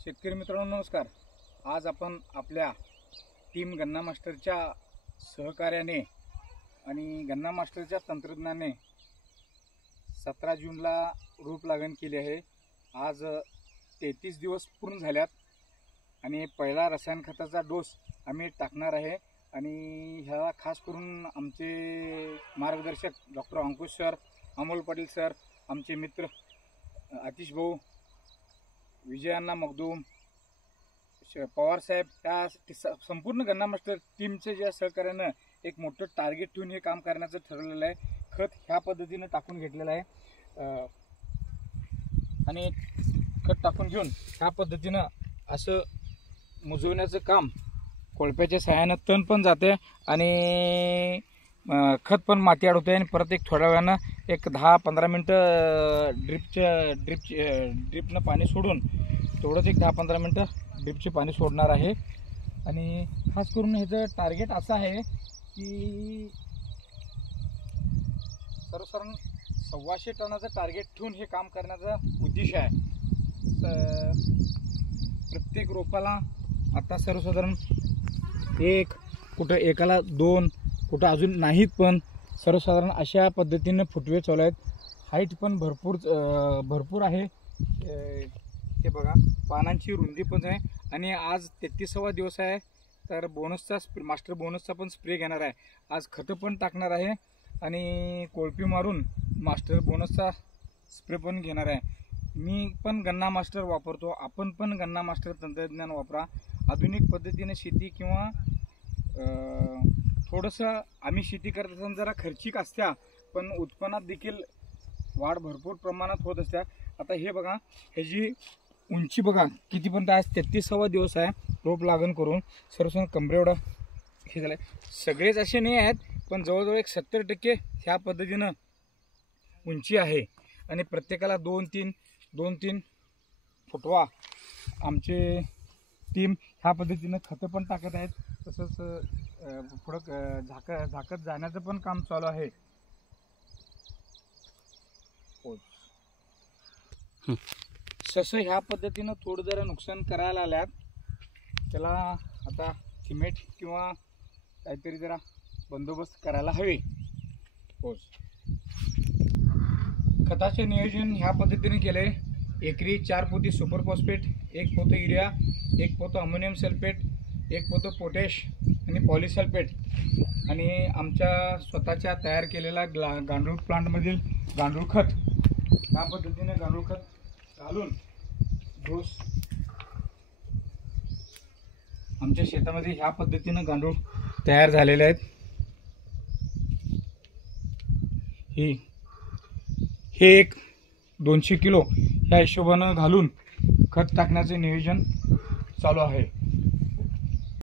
शेतकरी मित्रांनो नमस्कार। आज आपण आपल्या टीम गन्ना मास्टरच्या सहकार्याने आणि गन्ना मास्टरच्या तंत्रज्ञानाने 17 जूनला रोप लागण केली आहे। आज 33 दिवस पूर्ण झाल्यात आणि पहिला रसायन खताचा डोस आम्ही टाकणार आहे। आणि ह्याला खास करून आमचे मार्गदर्शक डॉक्टर अंकुश सर, अमोल पाटील सर, आमचे मित्र आतिश भाऊ, विजयांना मगदूम, पवार साहेब, त्या संपूर्ण गन्ना मास्टर टीमचे ज्या सहकार्यानं एक मोठं टार्गेट ठेवून हे काम करण्याचं ठरवलेलं आहे। खत ह्या पद्धतीने टाकून घेतलेलं आहे आणि खत टाकून घेऊन ह्या पद्धतीनं असं मुजवण्याचं काम कोळप्याच्या सहाय्यानं तण पण जाते आणि खत पण माती अडवते आणि परत एक थोड्या वेळानं एक 10-15 मिनटं ड्रिपनं पाणी सोडून तेवढंच एक 10-15 मिनटं ड्रिपचे पाणी सोडणार आहे। आणि खास करून ह्याचं टार्गेट असं आहे की सर्वसाधारण 125 टनाचं टार्गेट ठेवून हे काम करण्याचा उद्देश आहे। प्रत्येक रोपाला आता सर्वसाधारण एक, कुठं एकाला 2, कुठं अजून नाहीत, पण सर्वसाधारण अशा पद्धतीने फुटवे चालू आहेत। हाईट पण भरपूर आहे। हे बघा, पानांची रुंदी पण आहे आणि आज 33वा दिवस आहे, तर मास्टर बोनसचा पण स्प्रे घेणार आहे। आज खतं पण टाकणार आहे आणि कोळपी मारून मास्टर बोनसचा स्प्रे पण घेणार आहे। मी पण गन्ना मास्टर वापरतो, आपण पण गन्ना मास्टर तंत्रज्ञान वापरा। आधुनिक पद्धतीने शेती किंवा थोडंसं आम्ही शेती करत असताना जरा खर्चिक असत्या, पण उत्पन्नात देखील वाढ भरपूर प्रमाणात होत असत्या। आता हे बघा, ह्याची उंची बघा किती, पण आज 33वा दिवस आहे रोप लागण करून। सर्वसाधारण कमरे एवढं हे झालं आहे। सगळेच असे नाही आहेत, पण जवळजवळ एक 70% ह्या पद्धतीनं उंची आहे आणि प्रत्येकाला 2-3 फुटवा आमचे टीम ह्या पद्धतीनं खतं पण टाकत आहेत। तसंच पुढं झाकत जाण्याचं पण काम चालू आहे। सस ह्या पद्धतीनं थोडं जरा नुकसान करायला आल्यात, त्याला आता सिमेंट किंवा काहीतरी जरा बंदोबस्त करायला हवे। खताचे नियोजन ह्या पद्धतीने केले। एकरी 4 पोती सुपर फॉस्फेट, 1 पोतं युरिया, 1 पोतं अमोनियम सल्फेट, 1 पोतं पोटॅश आणि पॉलिसल्फेट आणि आमच्या स्वतःच्या तयार केलेला गांडूळ प्लांटमधील गांडूळ खत, ह्या पद्धतीने गांडूळ खत घालून डोस आमच्या शेतामध्ये ह्या पद्धतीने गांडूळ तयार झालेले आहेत। हे एक 200 किलो ह्या हिशोबानं घालून खत टाकण्याचे नियोजन चालू आहे।